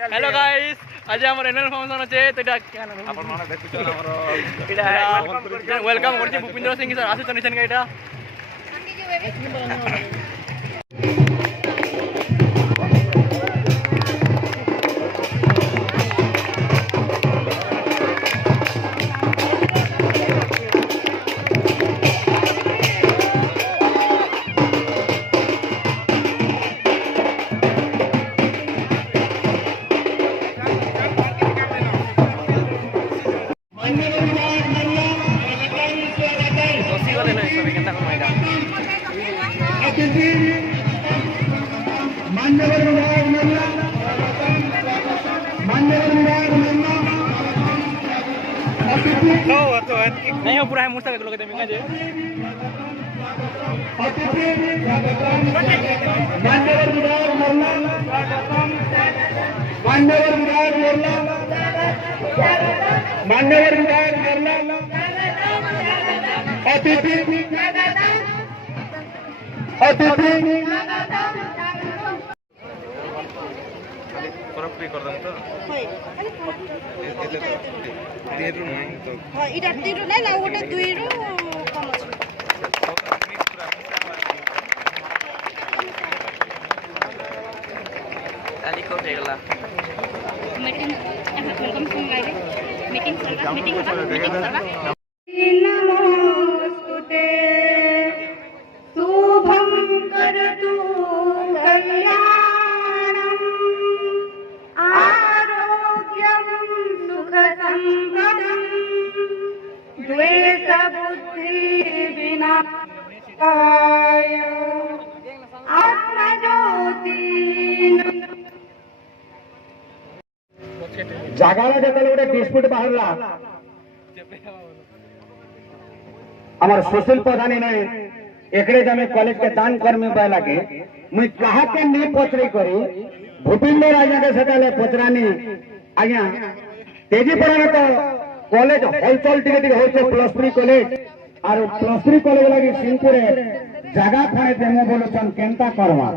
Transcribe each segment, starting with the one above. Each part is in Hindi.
हेलो गाइस आज हमर एनुअल फंक्शन আছে তো এটা আপন মানে দেখুছেন हमर এটা ওয়েলকাম করছি ভূপেন্দ্র সিং স্যার আসুছেন নিছেন এটা नहीं हो पूरा है मुझसे लोग देंगे जे कर दम तो तेरु नहीं तो हां इटा तेरु नहीं ला गोटे दुई रु कम अछि ताली को देगला meeting welcome to live meeting करवा नमोस्तुते शुभं करतु कल्याणं आरोग्यं सुखसंपदं द्वेषबुद्धि विनाशाय आत्मज्योति জাগালা যেতে গোটে ডিসপুট বাহারা আমার সুশীল প্রধানী নয় एकड़े जमे कॉलेज के दान कर्मी पहला के मुई कहा के नहीं पचरी करी भूपेंद्र राजा के सकाले पचरानी आज्ञा तेजी पड़ाने तो कॉलेज हलचल टिके टिके होचे +3 कॉलेज और +3 कॉलेज लगी सिंहपुरे जगह खाने देमो बोलछन केनता करवा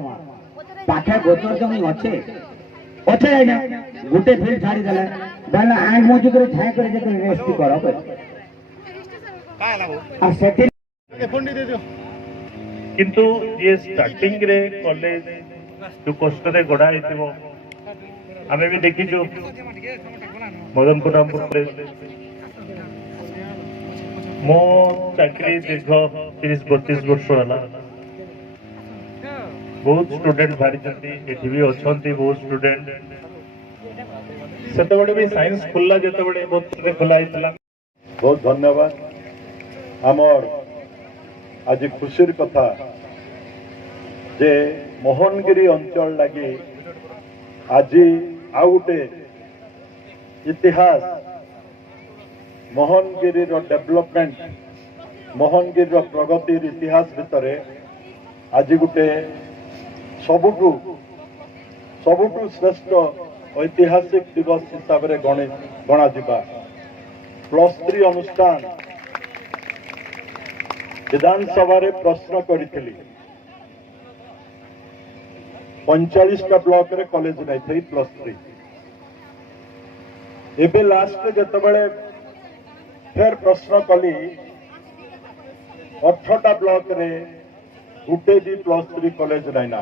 पाठे गोचर जमी अच्छे अच्छे आज्ञा गुटे फील्ड छाड़ी देले बेला आंग मोजी करे छाय करे जे रेस्ट करो काय लागो आ सेटिंग फोन दे दियो किंतु ये स्टार्टिंग रे कॉलेज जो कष्ट रे गड़ा हेतिबो हमें भी देखी जो मदनपुर रामपुर प्रेस मो चाकरी दीर्घ 30-32 वर्ष होला बहुत स्टूडेंट भारी जंती एठी भी अछंती बहुत स्टूडेंट सेते बडे भी साइंस खुल्ला जेते बडे बहुत खुला हितला बहुत धन्यवाद हमर आज खुशीर कथा जे मोहनगिरी अंचल लगी आज आउ गोटे इतिहास मोहनगिरी डेवलपमेंट मोहनगिरी प्रगति इतिहास भितर आज गोटे सबुठु श्रेष्ठ ऐतिहासिक दिवस हिसाब से गणा +3 अनुष्ठान विधानसभा रे प्रश्न करी 45टा ब्लॉक रे कॉलेज नहीं थी +3 एबे लास्ट जतबेले फिर प्रश्न कली 18टा ब्लॉक रे गुटे भी +3 कॉलेज नहीं ना